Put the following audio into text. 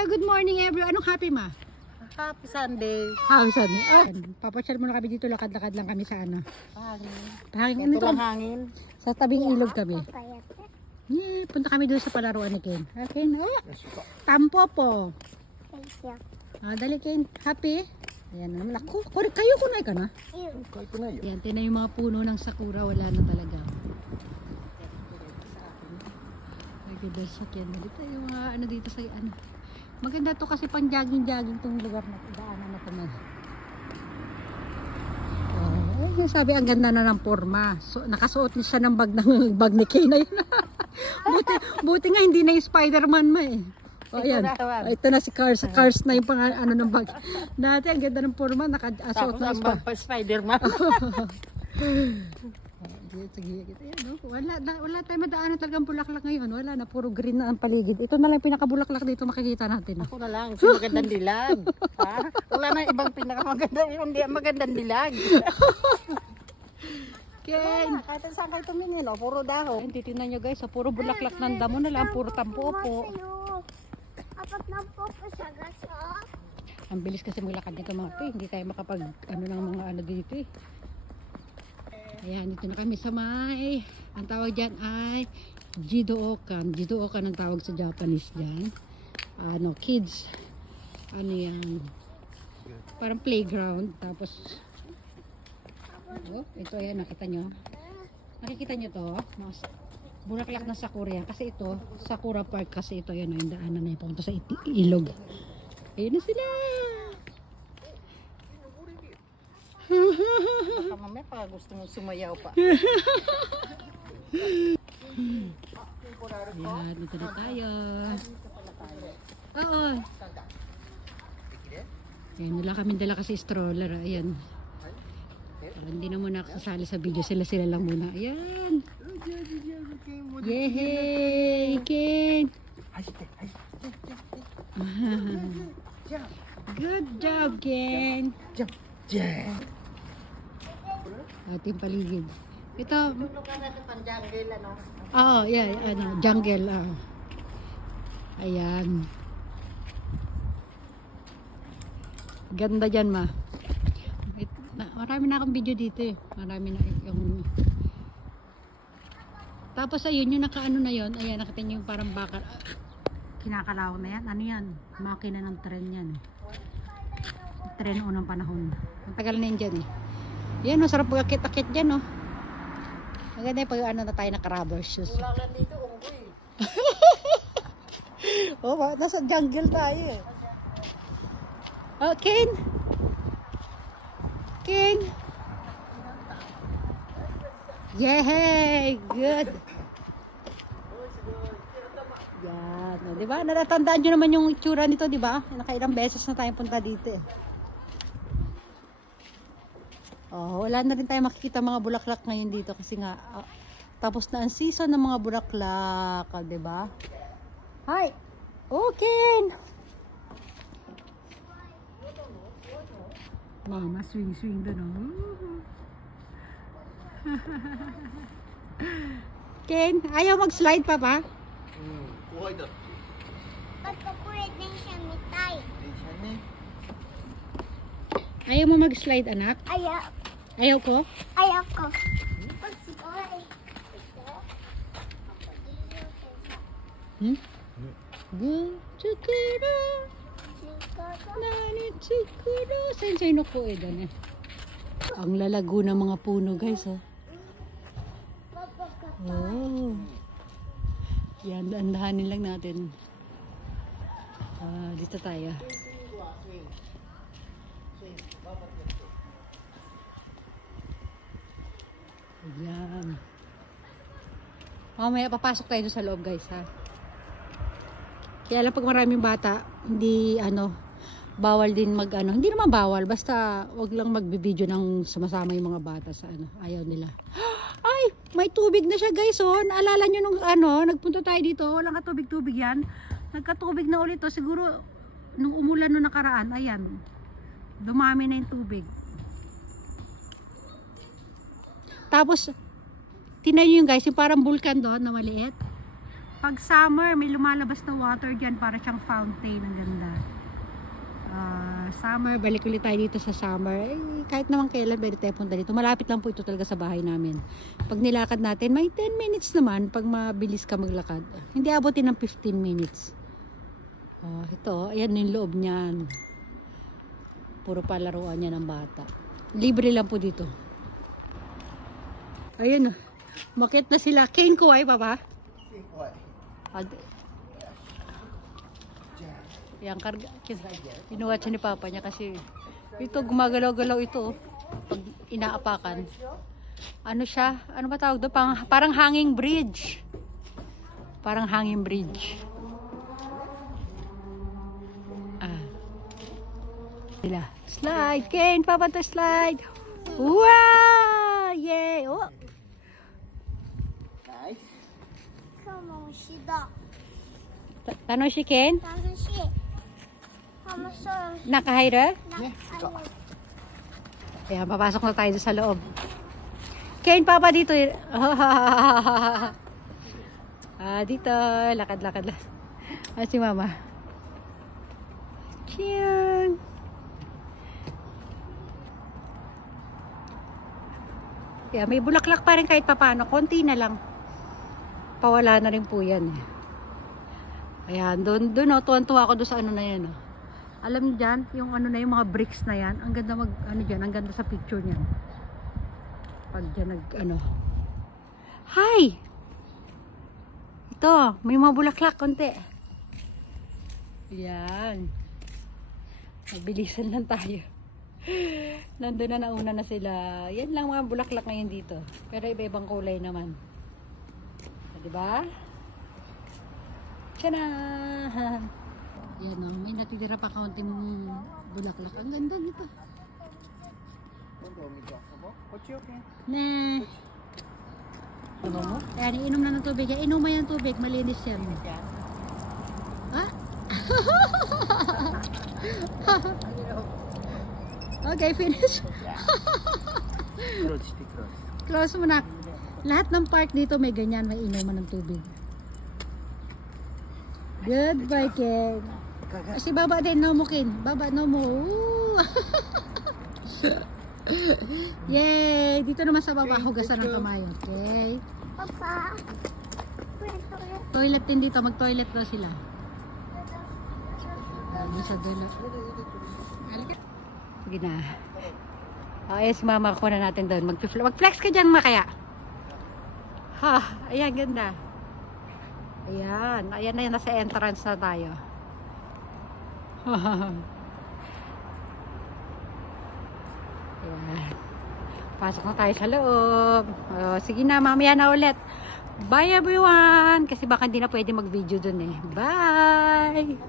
Hello, good morning everyone. Anong happy ma? Happy Sunday. Happy Sunday. Oh, papasyal muna kami dito, lakad-lakad lang kami sa ano. Hangin. Hangin. Ito lang hangin. Sa tabing ilog kami. Yeah, punta kami doon sa palaruan ni Ken. Ken, oh. Tampo po. Dali Ken. Happy? Ayan naman. Ako, kayo kunay ka na? Kayo kunay. Ayan, tinan yung mga puno ng sakura. Wala na talaga. Ay, ganda siya Ken. Dito yung mga ano dito sa ano. Maganda to kasi pang jogging-jogging tong lugar na daanan na ito man. Sabi ang ganda na ng forma. So, nakasuot siya ng bag ni Kay na yun. buti nga hindi na yung Spider-Man ma eh. O ayan. Ito na si Cars. Cars na yung pang ano ng bag. Dati ang ganda ng forma. Nakasuot na Spider-Man. Sige. Wala tayong madaanan talagang bulaklak ngayon. Wala na. Puro green na ang paligid. Ito na lang pinakabulaklak dito makikita natin. Ako na lang. Si magandang dilag. Ha? Wala na ibang pinakamagandang. Hindi magandang dilag. Ken. Kahit saan kayo tumingin. O, puro dahon. Titignan nyo guys. Puro bulaklak ng damo na lang. Puro tampo po. Apat na po sa gaso. Ang bilis kasi maglakad dito mga ito. Hindi tayo makapag ano ng mga ano dito eh. Ayan, dito na kami sa may, ang tawag dyan ay Jidookan. Jidookan ang tawag sa Japanese dyan. Ano, kids. Ano yan? Parang playground. Tapos, oh, ito ayan, nakita nyo. Nakikita nyo to? Bulaklak ng sakura yan. Kasi ito, Sakura Park kasi ito. Ayan, yung daanan na yung punta sa ilog. Ayun na sila! Baka mamaya pa gusto mong sumayaw pa. Ayan, dito na tayo. Oo. Ayan, wala kami dala kasi stroller. Ayan. Hindi na muna kasali sa video. Sila lang muna. Ayan. Yehey! Ken! Good job, Ken! Ating paligid. Ito. Lugar natin pang jungle, ano? Oo, yeah, ano, jungle. Ayan. Ganda dyan, ma. Marami na akong video dito eh. Marami na yung... Tapos ayun, yung nakaano na yun. Ayan, nakita nyo yung parang bakal. Kinakalawang na yan. Ano yan? Makina ng tren yan. Tren unang panahon. Ang tagal na yun dyan eh. Yan, masarap pag-akit-akit dyan, no? Maganda yung pag ano na tayo naka-rubber shoes. Wala lang dito, unggoy. Oh, nasa jungle tayo eh. Oh, Ken! Ken! Yehey! Good! Yan. Diba? Natatandaan nyo naman yung itsura nito, diba? Nakailang beses na tayong punta dito eh. Oh, wala na rin tayo makikita mga bulaklak ngayon dito kasi nga tapos na ang season ng mga bulaklak, 'di ba? Hi. Okay. Mama swing doon. Ken, ayaw mag-slide pa ba? Kuhay na. Pagkakulit na siya mitay. Ayaw mo mag-slide, anak? Ayaw. Ayaw ko? Ayaw ko. Tsukuro. Nani tsukuro. Sensei no ko eh. Ang lalago ng mga puno guys. Oh. Oh. Yan, dahan-dahanin lang natin. Dito tayo. Ayan. Mamaya papasok tayo sa loob guys ha. Kaya lang pag maraming bata, hindi bawal din mag hindi naman bawal, basta wag lang magbibideo ng sumasama yung mga bata sa ayaw nila. Ay, may tubig na siya guys oh. Naalala nyo nung nagpunta tayo dito, walang katubig-tubig yan. Nagkatubig na ulit oh. Siguro nung umulan nung nakaraan, ayan. Dumami na yung tubig. Tapos tinayo yung guys, yung parang bulkan doon na maliit. Pag summer, may lumalabas na water dyan para siyang fountain. Ang ganda. Summer, balik ulit tayo dito sa summer. Kahit naman kailan, pwede tayo punta dito. Malapit lang po ito talaga sa bahay namin. Pag nilakad natin, may 10 minutes naman pag mabilis ka maglakad. Hindi abutin ng 15 minutes. Ito, ayan yung loob niyan. Puro palaruan niya ng bata. Libre lang po dito. Ayun, makit na sila. Kane kuway, papa? Yang karga, inuwat siya ni papa niya kasi ito gumagalaw-galaw ito pag inaapakan. Ano siya? Ano ba tawag doon? Parang hanging bridge. Parang hanging bridge. Sila. Slide, Kane, papa to slide. Wow! Yay! Oh. Nice. Come on, she dog. Tanong si Ken? Doesn't she? Mama saw Nakahira? I Ayan, papasok na tayo sa loob. Ken, papa dito. Dito. Lakad-lakad. Si mama. Cute. Yeah, may bulaklak pa rin kahit papano. Konti na lang. Pawala na rin po yan. Ayan, doon tuwan-tuwa ako doon sa ano na yan. Alam niyo dyan, yung ano na yung mga bricks na yan, ang ganda ang ganda sa picture niyan. Pag dyan Hi! Ito, may mga bulaklak, konti. Ayan. Mabilisan lang tayo. Nandun na nauna na sila. Yan lang mga bulaklak ngayon dito. Pero iba-ibang kulay naman. Diba? Tiyanan! Yan o, may natitira pa kaunting bulaklak. Ang ganda nito. Ne. Ano mo? Ayan, inom na ng tubig. Inom mo yung tubig, malinis yan. Ha? Okay, finish. Close mo na. Lahat ng park dito may ganyan, may inuman ng tubig. Goodbye, Ken. Kasi baba din, no mo, Ken. Baba, no mo. Yay! Dito naman sa baba, hugasan ng kamay. Okay. Papa. Toilet din dito. Mag-toilet daw sila. Sa dulo. Sige na. Ayan si mama, kuha na natin doon. Mag-flex ka dyan, makaya. Ayan, ganda. Ayan. Ayan na yun, nasa entrance na tayo. Ayan. Pasok na tayo sa loob. Sige na, mamaya na ulit. Bye everyone! Kasi baka hindi na pwede mag-video dun eh. Bye!